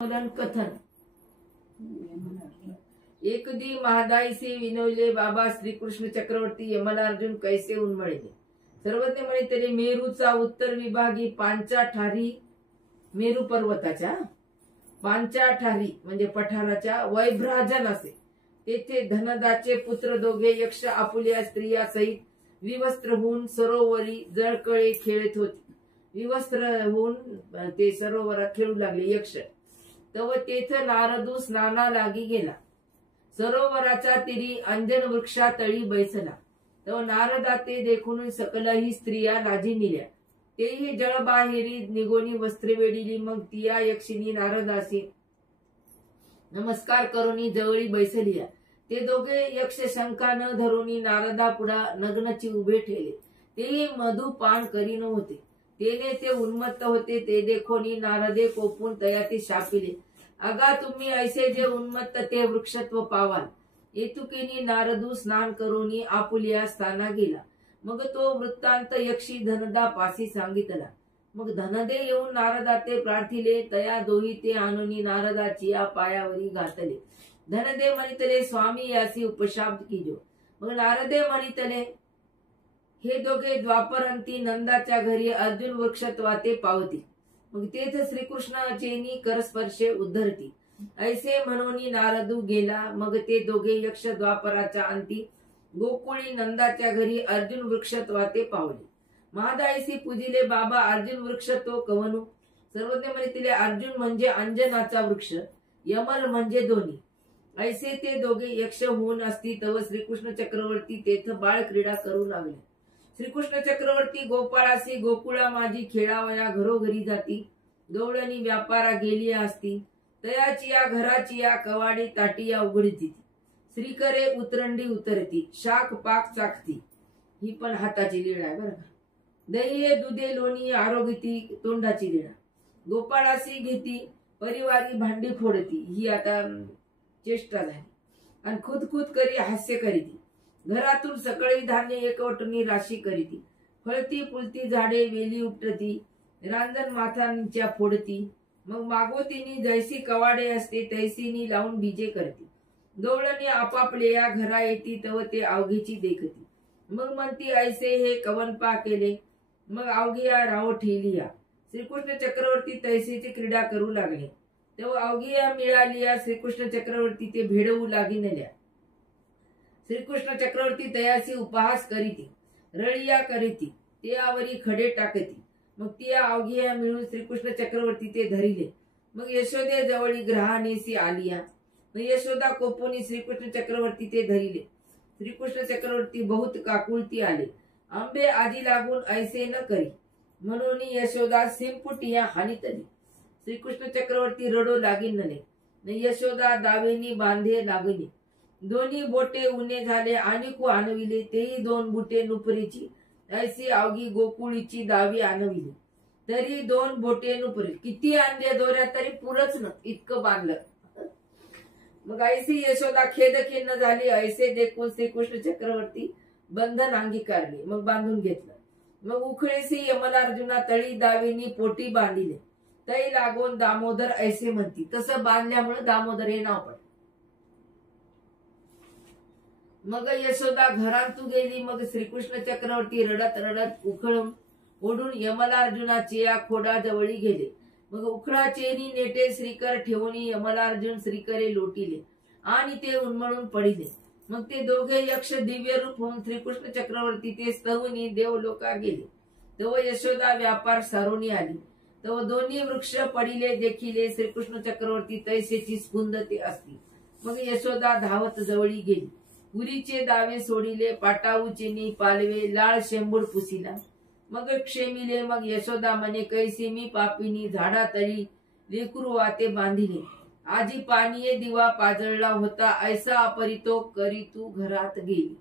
कथन। एक दी महादाईसी विनवले बाबा श्रीकृष्ण चक्रवर्ती यमला अर्जुन कैसे उन्मळले। सर्वज्ञ म्हणे तरी मेरूचा उत्तर विभागी पांचाठारी, मेरू पर्वताच्या पांचाठारी म्हणजे पठाराच्या वैभ्राजन असे। तेथे धनदाचे पुत्र दोघे यक्ष आपुल्या स्त्रिया सहित विवस्त्र होऊन सरोवरी जळकळे खेळत होते। विवस्त्र होऊन ते सरोवरात खेळू लागले यक्ष। तव तेथ नारदू स्नाना लागी गेला। सरोवराच्या तिरी अंजन वृक्षा तळी बैसला। तव नारदा ते देखून सकलही स्त्रिया लाजी निल्या। तेही जळबाहेरी निगोनी वस्त्रे वेडिली। मग तिया यक्षिनी नारदासी नमस्कार करूनी जवळी बैसलिया। ते दोघे यक्ष शंका न धरूनी नारदा पुढा नग्नची उभे ठेले। तेही मधु पान करीन होते। तेने ते उन्मत्त होते। ते देखोनी नारदे कोपून तयाती शापिले। अगा तुम्ही ऐसे जे उन्मत्त ते वृक्षत्व पावाल। येतुकेनी नारदू स्नान करूनी आपुलिया स्थाना गेला। मग तो वृत्तांत यक्षी धनदा पासी सांगितला। मग धनदे येऊन नारदा ते प्रार्थिले। तया दोही ते आणूनी नारदाची या पायावरी घातले। धनदे म्हणितले स्वामी यासी उपशाप कीजो। मग नारदे म्हणितले हे दोघे द्वापरंती नंदाच्या घरी अर्जुन वृक्षत्वाते पावती। मग तेथ श्रीकृष्णाचेनी करस्पर्शे उद्धरती। ऐसे म्हणूनी नारदू गेला। मग ते दोघे यक्ष द्वापराच्या अंती गोकुळी नंदाच्या घरी अर्जुन वृक्षत्वाते पावले। महादाईसी पूजिले बाबा अर्जुन वृक्षत्व कवनु। सर्वज्ञ म्हणितले अर्जुन म्हणजे अंजनाचा वृक्ष, यमल म्हणजे दोन्ही। ऐसे ते दोघे यक्ष होऊन असती तव श्रीकृष्ण चक्रवर्ती तेथ बाळ क्रीडा करू लागले। श्रीकृष्ण चक्रवर्ती गोपाळासी गोकुळा माझी खेळावया घरोघरी जाती। गवळणी व्यापारा गेली असती। तयाची या घराची या कवाडी ताटिया उघडती। श्रीकरे उतरंडी उतरती, शाख पाक चाकती। ही पण हाताची लीळा आहे बरं का। दही दुधे लोणी आरोग्यती तोंडाची लीळा। गोपाळासी घेती परिवारी भांडी फोडती। ही आता चेष्टा झाली। आणि खुदखुद करी हास्य करीती। घरातून सकळी धान्य एकवटणी राशी करीती। फळती फुलती झाडे वेली उपटती। रांजण माथांच्या फोडती। मग मागोतीनी जैसी कवाडे असते तैसीनी लावून बीजे करती। गवळणी आपापले या घरा येती तव ते अवघीची देखती। मग म्हणती ऐसे हे कवनपा केले। मग अवघिया राव ठेलिया। श्रीकृष्ण चक्रवर्ती तैसेची क्रीडा करू लागले। तेव्हा अवघिया मिळालिया। श्रीकृष्ण चक्रवर्ती ते भेडवू लागिनल्या। श्रीकृष्ण चक्रवर्ती तयासी उपहास करीती, रळिया करीती। ते आवरी खडे टाकती। मग त्या अवघिया मिळून श्रीकृष्ण चक्रवर्ती ते धरिले। मग यशोदे जवळी ग्रहानेसी आलिया। मग यशोदा कोपोनी श्रीकृष्ण चक्रवर्ती ते धरिले। श्रीकृष्ण चक्रवर्ती बहुत काकुळती आले। आंबे आजी लागून ऐसे न करी म्हणून यशोदा सिंपुटिया हानितली। श्रीकृष्ण चक्रवर्ती रडो लागिनले। यशोदा दावेनी बांधे लागली। दोन्ही बोटे उन्हे झाले आणि को आणविले। तेही दोन बुटे नुपरीची ऐसी अवघी गोकुळीची दावी आणविली। तरी दोन बोटे नुपरी किती आणले दोऱ्या तरी पुरच न इतकं बांधलं। मग ऐसी यशोदा खेद खिन्न झाली। ऐसे देखून श्रीकृष्ण चक्रवर्ती बंधन अंगीकारले। मग बांधून घेतलं। मग उखळेसी यमलार्जुना तळी दावीनी पोटी बांधिले। तै लागून दामोदर ऐसे म्हणती। तसं बांधल्यामुळे दामोदर हे नाव पडलं। मग यशोदा घरांतू गेली। मग श्रीकृष्ण चक्रवर्ती रडत रडत उखळून ओढून यमलार्जुनाची या खोडाजवळी गेले। मग उखळाचेनी नेटे श्रीकर ठेवून यमलार्जुन श्रीकरे लोटिले आणि ते उन्मळून पडिले। मग ते दोघे यक्ष दिव्य रूप होऊन श्रीकृष्ण चक्रवर्ती ते स्तवनी देवलोका गेले। तव यशोदा व्यापार सारोनी आली। तव दोन्ही वृक्ष पडिले देखिले। श्रीकृष्ण चक्रवर्ती तैसेची स्फुंद ते असती। मग यशोदा धावत जवळी गेली। पुरीचे दावे सोडिले। पाटाऊचेनी पालवे लाळ शेंबूड पुसिला। मग क्षेमिले। मग यशोदा म्हणे कैसी मी पापिनी झाडा तळी लेकरू वाते बांधिले। आजी पाणीये दिवा पाजळला होता। ऐसा अपरितो करी तू घरात गेली।